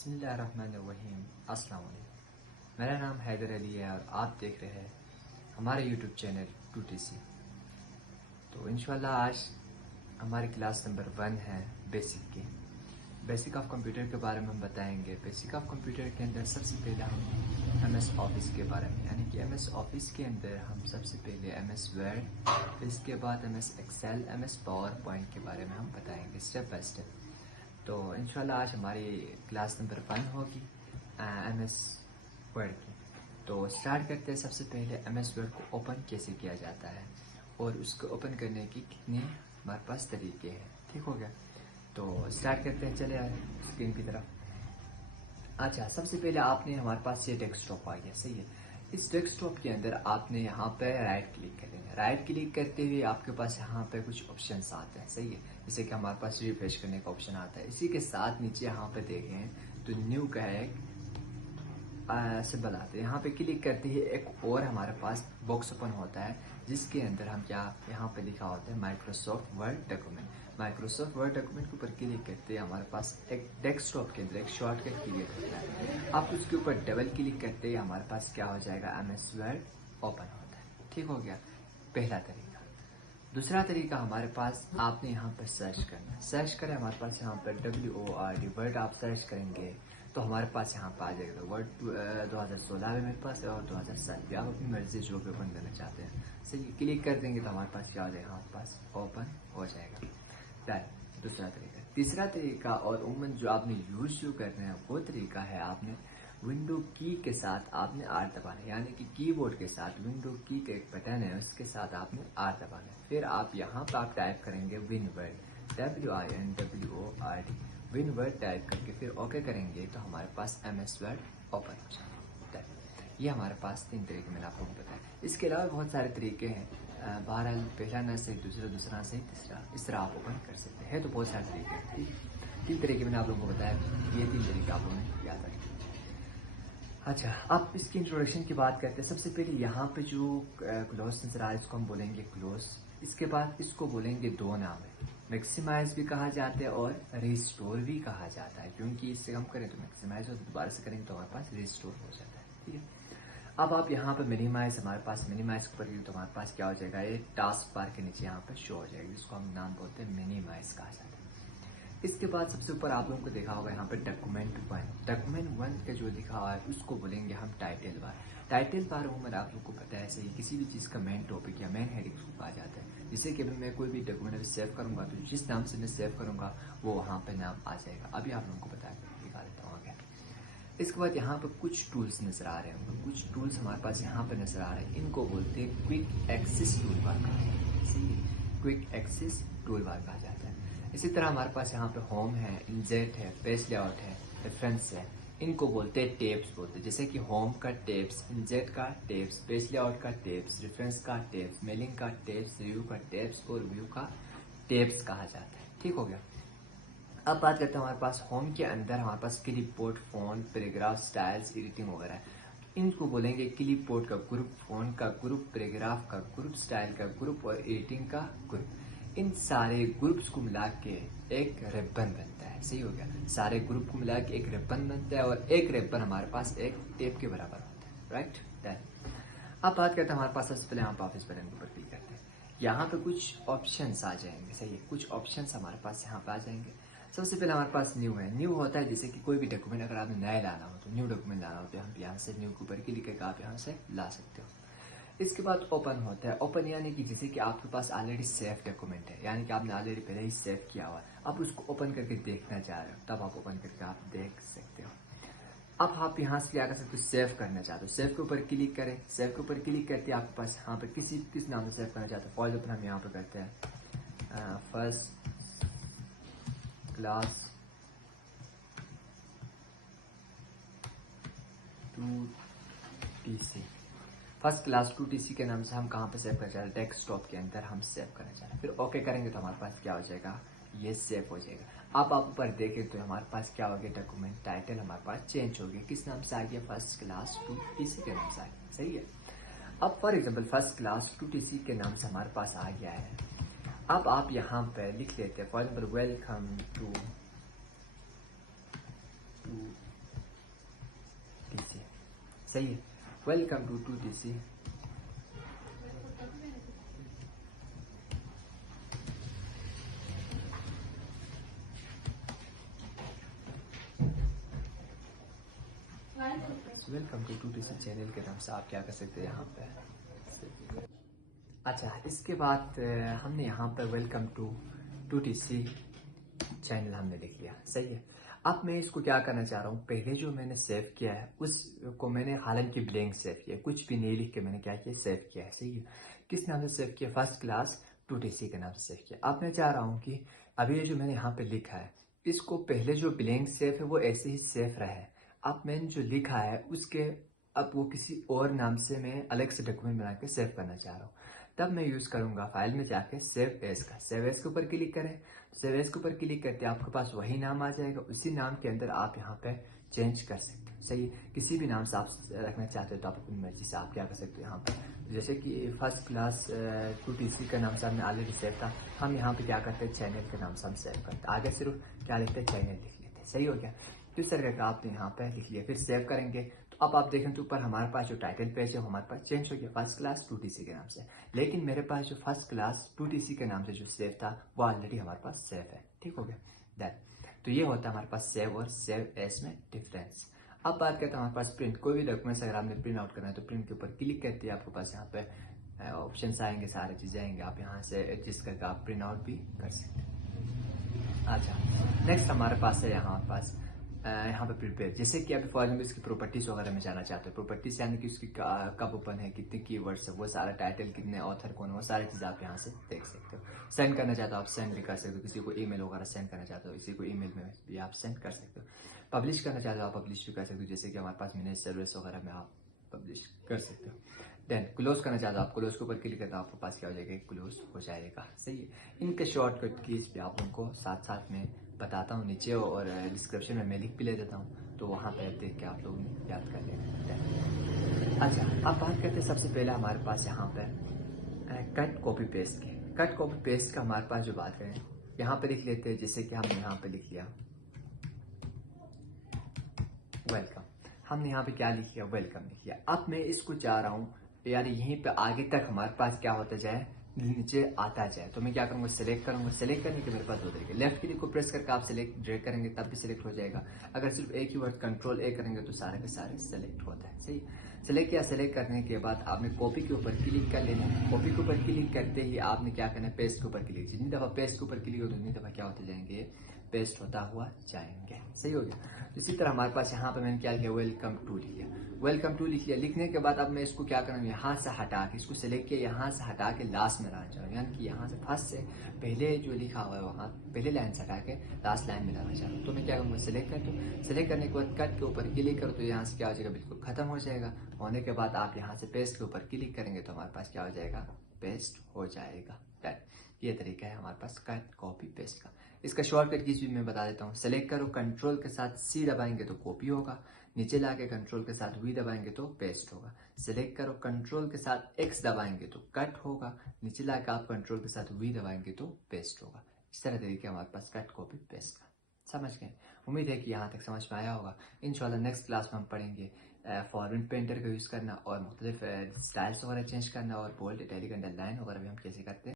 बिस्मिल्लाहिर्रहमानिर्रहीम। अस्सलाम वालेकुम। मेरा नाम हैदर अली है और आप देख रहे हैं हमारे यूट्यूब चैनल 2TC। तो इंशाल्लाह आज हमारी क्लास नंबर 1 है बेसिक ऑफ कंप्यूटर के बारे में हम बताएंगे। बेसिक ऑफ कंप्यूटर के अंदर सबसे पहले हम MS ऑफिस के बारे में, यानी कि MS ऑफिस के अंदर हम सबसे पहले MS वर्ड, इसके बाद MS Excel, MS PowerPoint के बारे में हम बताएंगे स्टेप बाय स्टेप। तो इंशाल्लाह आज हमारी क्लास नंबर 1 होगी MS वर्ड की। तो स्टार्ट करते हैं। सबसे पहले MS वर्ड को ओपन कैसे किया जाता है और उसको ओपन करने की कितने हमारे पास तरीके हैं। ठीक हो गया, तो स्टार्ट करते हैं। चले आए स्क्रीन की तरफ। अच्छा, सबसे पहले आपने हमारे पास ये डेस्कटॉप आ गया, सही है। इस डेस्कटॉप के अंदर आपने यहाँ पे राइट क्लिक कर लेना। राइट क्लिक करते हुए आपके पास यहाँ पे कुछ ऑप्शंस आते हैं, सही है। जैसे कि हमारे पास रिफ्रेश करने का ऑप्शन आता है। इसी के साथ नीचे यहाँ पे देखें तो न्यू का एक सिंबल आता है। यहाँ पे क्लिक करते ही एक और हमारे पास बॉक्स ओपन होता है, जिसके अंदर हम क्या यहाँ पे लिखा होता है Microsoft word document. Microsoft word document के ऊपर क्लिक करते हैं हमारे पास एक डेस्कटॉप के अंदर एक शॉर्टकट क्रिएट होता है। आप उसके ऊपर डबल क्लिक करते ही हमारे पास क्या हो जाएगा, MS वर्ड ओपन होता है। ठीक हो गया, पहला तरीका। दूसरा तरीका हमारे पास, आपने यहाँ पर सर्च करना है। सर्च करें, हमारे पास यहाँ पर WORD वर्ड आप सर्च करेंगे तो हमारे पास यहाँ पर आ जाएगा वर्ड। 2016 में मेरे पास है और 2007 भी, आप अपनी मर्जी जो भी ओपन करना चाहते हैं सही क्लिक कर देंगे तो हमारे पास क्या हो जाएगा, हमारे पास ओपन हो जाएगा। दूसरा तरीका। तीसरा तरीका और उमूमन जो आपने यूज जो करना है वो तरीका है, आपने विंडो की के साथ आपने R दबाना है, यानी कि कीबोर्ड के साथ विंडो की का एक बटन है उसके साथ आपने R दबाना है। फिर आप यहाँ पर आप टाइप करेंगे WinWord, WINWORD, WinWord टाइप करके फिर ओके करेंगे तो हमारे पास MS वर्ड ओपन हो जाएगा। ये हमारे पास 3 तरीके मैंने आपको बताया। इसके अलावा बहुत सारे तरीके हैं। बहरहाल पहला ना सही, दूसरा सही, तीसरा, इस तरह आप ओपन कर सकते हैं। तो बहुत सारे तरीके हैं। ठीक, 3 तरीके मैंने आप लोगों को बताया। ये 3 तरीके आप लोगों ने याद रखें। अच्छा, अब इसकी इंट्रोडक्शन की बात करते हैं। सबसे पहले यहाँ पे जो क्लोज नजर आ रहा है इसको हम बोलेंगे क्लोज। इसके बाद इसको बोलेंगे 2 नाम है, मैक्सिमाइज भी कहा जाता है और रिस्टोर भी कहा जाता है, क्योंकि इससे हम करें तो मैक्सिमाइज और दोबारा से करेंगे तो हमारे पास रिस्टोर हो जाता है। ठीक है, अब आप यहाँ पे मिनिमाइज, हमारे पास मिनिमाइज पर तो हमारे पास क्या हो जाएगा, ये टास्क बार के नीचे यहाँ पर शो हो जाएगा, जिसको हम नाम बोलते हैं मिनिमाइज कहा जाता है। इसके बाद सबसे ऊपर आप लोगों को देखा होगा यहाँ पे डॉक्यूमेंट 1 का जो लिखा हुआ है उसको बोलेंगे हम टाइटल बार। टाइटल बार उम्र आप लोगों को पता है सही, किसी भी चीज़ का मेन टॉपिक या मेन हेडिंग को कहा जाता है। जैसे कि मैं कोई भी डॉक्यूमेंट अभी सेव करूंगा तो जिस नाम से मैं सेव करूंगा वो वहाँ पे नाम आ जाएगा। अभी आप लोगों को बता दिखा देता हूँ आगे। इसके बाद यहाँ पर कुछ टूल्स नजर आ रहे हैं, कुछ टूल्स हमारे पास यहाँ पर नजर आ रहे हैं। इनको बोलते हैं क्विक एक्सेस टूल बार कहा जाता है, सही है, क्विक एक्सेस टूल बार कहा जाता है। इसी तरह हमारे पास यहाँ पे होम है, इंजेक्ट है, पेज लेआउट है, रेफरेंस है, इनको बोलते हैं टेब्स बोलते हैं। जैसे कि होम का टेब्स, इंजेक्ट का टेब्स, पेज लेआउट का टेब्स, रेफरेंस का टेब्स, मेलिंग का टेब्स, रिव्यू का टेब्स और व्यू का टेब्स कहा जाता है। ठीक हो गया। अब बात करते हैं हमारे पास होम के अंदर हमारे पास clipboard, font, paragraph, styles, editing वगैरह है। इनको बोलेंगे क्लिप बोर्ड का ग्रुप, फोन का ग्रुप, पैराग्राफ का ग्रुप, स्टाइल का ग्रुप और एडिटिंग का ग्रुप। इन सारे ग्रुप्स को मिला के एक रिबन बनता है, सही हो गया। सारे ग्रुप को मिला के एक रिबन बनता है और एक रिबन हमारे पास एक टेप के बराबर होता है, राइट। अब बात करते हैं हमारे पास सबसे पहले हम ऑफिस बटन के ऊपर क्लिक करते हैं। यहाँ पे कुछ ऑप्शंस आ जाएंगे, सही है, कुछ ऑप्शंस हमारे पास यहाँ पे आ जाएंगे। सबसे पहले हमारे पास न्यू है। न्यू होता है जैसे कि कोई भी डॉक्यूमेंट अगर आपने नया लाना हो तो न्यू डॉक्यूमेंट लाना हो तो हम यहाँ से न्यू के ऊपर क्लिक करके आप यहाँ से ला सकते हो। इसके बाद ओपन होता है। ओपन यानी कि जैसे कि आपके पास ऑलरेडी सेव डॉक्यूमेंट है, यानी कि आपने ऑलरेडी पहले ही सेव किया हुआ है, आप उसको ओपन करके देखना चाह रहे हो तब आप ओपन करके आप देख सकते हो। अब आप यहाँ से क्या कर सकते हो, सेव करना चाहते हो, सेव के ऊपर क्लिक करें। सेव के ऊपर क्लिक करते हैं आपके पास यहाँ पर किस नाम से सेव करना चाहते हो। फॉर एग्जाम्पल हम यहाँ पर करते हैं first class 2TC। First class 2TC के नाम से हम कहाँ पे सेव करना चाह रहे हैं, डेस्कटॉप के अंदर हम सेव करना चाह रहे हैं। फिर ओके करेंगे तो हमारे पास क्या हो जाएगा, ये सेव हो जाएगा। अब आप ऊपर देखें तो हमारे पास क्या हो गया, डॉक्यूमेंट टाइटल हमारे पास चेंज हो गया। किस नाम से आ गया, फर्स्ट क्लास 2TC के नाम से आ गया, सही है। अब for example first class 2TC के नाम से हमारे पास आ गया है। अब आप यहाँ पे लिख लेते हैं फॉर एग्जाम्पल वेलकम टू सही है। Welcome to 2TC। Welcome to 2TC channel के नाम से आप क्या कर सकते हैं यहाँ पे। अच्छा, इसके बाद हमने यहाँ पर वेलकम टू 2TC चैनल हमने लिख लिया, सही है। अब मैं इसको क्या करना चाह रहा हूँ, पहले जो मैंने सेव किया है उसको मैंने हालांकि ब्लैंक सेव किया, कुछ भी नहीं लिख के मैंने क्या किया, सेव किया है, सही है। किस नाम से सेव किया, फर्स्ट क्लास 2TC के नाम से सेव किया। अब मैं चाह रहा हूँ कि अभी ये जो मैंने यहाँ पे लिखा है इसको पहले जो ब्लैंक सेव है वो ऐसे ही सेव रहे। अब मैंने जो लिखा है उसके अब वो किसी और नाम से मैं अलग से डॉक्यूमेंट बना के सेव करना चाह रहा हूँ। तब मैं यूज़ करूँगा फाइल में जाके सेव एज का। सेव एज के ऊपर क्लिक करें। सेव एज के ऊपर क्लिक करते आपके पास वही नाम आ जाएगा। उसी नाम के अंदर आप यहाँ पे चेंज कर सकते हो, सही है। किसी भी नाम से आप रखना चाहते हो तो आप अपनी मर्जी से आप क्या कर सकते हो यहाँ पर। जैसे कि फर्स्ट क्लास 2TC का नाम से हमने ऑलरेडी सेव था, हम यहाँ पे क्या करते हैं, चैनल के नाम से हम सेव करते हैं। आगे सिर्फ क्या लिखते हैं, चैनल लिख लेते हैं, सही हो गया। तो इस तरह का आपने यहाँ पे लिख लिया, फिर सेव करेंगे तो अब आप देखें तो ऊपर हमारे पास जो टाइटल पेज है हमारे पास चेंज हो गया फर्स्ट क्लास 2TC के नाम से। लेकिन मेरे पास जो फर्स्ट क्लास 2TC के नाम से जो सेव था वो ऑलरेडी हमारे पास सेव है, ठीक हो गया दैट। तो ये होता है हमारे पास सेव और सेव एस में डिफरेंस। अब बात करते हैं हमारे पास प्रिंट। कोई भी डॉक्यूमेंट्स अगर आपने प्रिंट आउट करना है तो प्रिंट के ऊपर क्लिक करते हैं, आपके पास यहाँ पे ऑप्शन आएंगे, सारे चीजें आएंगे, आप यहाँ से एडजस्ट करके आप प्रिंट आउट भी कर सकते हैं। अच्छा, नेक्स्ट हमारे पास है यहाँ पास यहाँ पे प्रिपेयर। जैसे कि अभी फॉर एग्जाम्पल इसकी प्रॉपर्टीज वगैरह में जाना चाहते हो, प्रॉपर्टीज यानी कि उसकी कब ओपन है, कितने कीवर्ड्स है, वो सारा टाइटल, कितने ऑथर कौन है, वो सारी चीज़ आप यहाँ से देख सकते हो। सेंड करना चाहते हो आप सेंड भी कर सकते हो, किसी को ईमेल वगैरह सेंड करना चाहते हो किसी को ईमेल में भी आप सेंड कर सकते हो। पब्लिश करना चाहते हो आप पब्लिश भी कर सकते हो, जैसे कि हमारे पास मैनेज सर्विस वगैरह में आप पब्लिश कर सकते हो। देन क्लोज करना चाहते हो आप क्लोज के ऊपर क्लिक करते हो, आपके पास क्या हो जाएगा, क्लोज हो जाएगा, सही है। इनके शॉर्टकट कीज भी आप उनको साथ साथ में बताता हूँ नीचे और डिस्क्रिप्शन में मैं लिंक भी ले देता हूँ, तो वहाँ पे देख के आप लोग याद कर लेंगे। अच्छा, अब बात करते हैं सबसे पहले हमारे पास यहाँ पे कट कॉपी पेस्ट के। कट कॉपी पेस्ट का हमारे पास जो बात करें यहाँ पे लिख लेते हैं, जैसे कि हमने यहाँ पे लिख लिया वेलकम। हमने यहाँ पे क्या लिख लिया, वेलकम लिख लिया। अब मैं इसको चाह रहा हूँ यार यहीं पे आगे तक हमारे पास क्या होता जाए, नीचे आता जाए। तो मैं क्या करूंगा, सेलेक्ट करूंगा। सेलेक्ट करने के मेरे पास दो तरीके, लेफ्ट क्लिक को प्रेस करके आप सेलेक्ट ड्रैग करेंगे तब भी सिलेक्ट हो जाएगा। अगर सिर्फ एक ही वर्ड कंट्रोल ए करेंगे तो सारे के सारे सेलेक्ट होता है, सही। सेलेक्ट किया, सेलेक्ट करने के बाद आपने कॉपी के ऊपर क्लिक कर लेना है। कॉपी के ऊपर क्लिक करते ही आपने क्या करना है, पेस्ट के ऊपर क्लिक। जितनी दफा पेस्ट के ऊपर क्लिक हो उतनी दफा क्या होते जाएंगे, पेस्ट होता हुआ जाएंगे, सही हो गया। इसी तरह हमारे पास यहाँ पे मैंने क्या लिया, वेलकम टू लिख लिया। वेलकम टू लिख लिया, लिखने के बाद अब मैं इसको क्या करूँ, यहाँ से हटा के इसको सेलेक्ट किया, यहाँ से हटा के लास्ट में लाना चाहूँ, यानी कि यहाँ से फर्स्ट से पहले जो लिखा हुआ है वहाँ पहले लाइन से हटा के लास्ट लाइन में लाना चाहूँ। तो मैं क्या करूँगा, सेलेक्ट करता हूँ। सेलेक्ट करने के बाद कट के ऊपर क्लिक करो तो यहाँ से क्या हो जाएगा, बिल्कुल खत्म हो जाएगा। होने के बाद आप यहाँ से पेस्ट के ऊपर क्लिक करेंगे तो हमारे पास क्या हो जाएगा, पेस्ट हो जाएगा। ये तरीका है हमारे पास कट कॉपी पेस्ट का। इसका शॉर्टकट कीज भी मैं बता देता हूँ। सेलेक्ट करो, कंट्रोल के साथ सी दबाएंगे तो कॉपी होगा, नीचे लाके कंट्रोल के साथ वी दबाएंगे तो पेस्ट होगा। सेलेक्ट करो, कंट्रोल के साथ एक्स दबाएंगे तो कट होगा, नीचे लाके आप कंट्रोल के साथ वी दबाएंगे तो पेस्ट होगा। इस तरह तरीके हमारे पास कट कॉपी पेस्ट का। समझ गए? उम्मीद है कि यहाँ तक समझ में आया होगा। इंशाल्लाह नेक्स्ट क्लास में हम पढ़ेंगे फॉर्मेट पेंटर का यूज़ करना और मुख्तलिफ स्टाइल्स वगैरह चेंज करना और बोल्ड, इटैलिक, अंडरलाइन वगैरह भी हम कैसे करते हैं।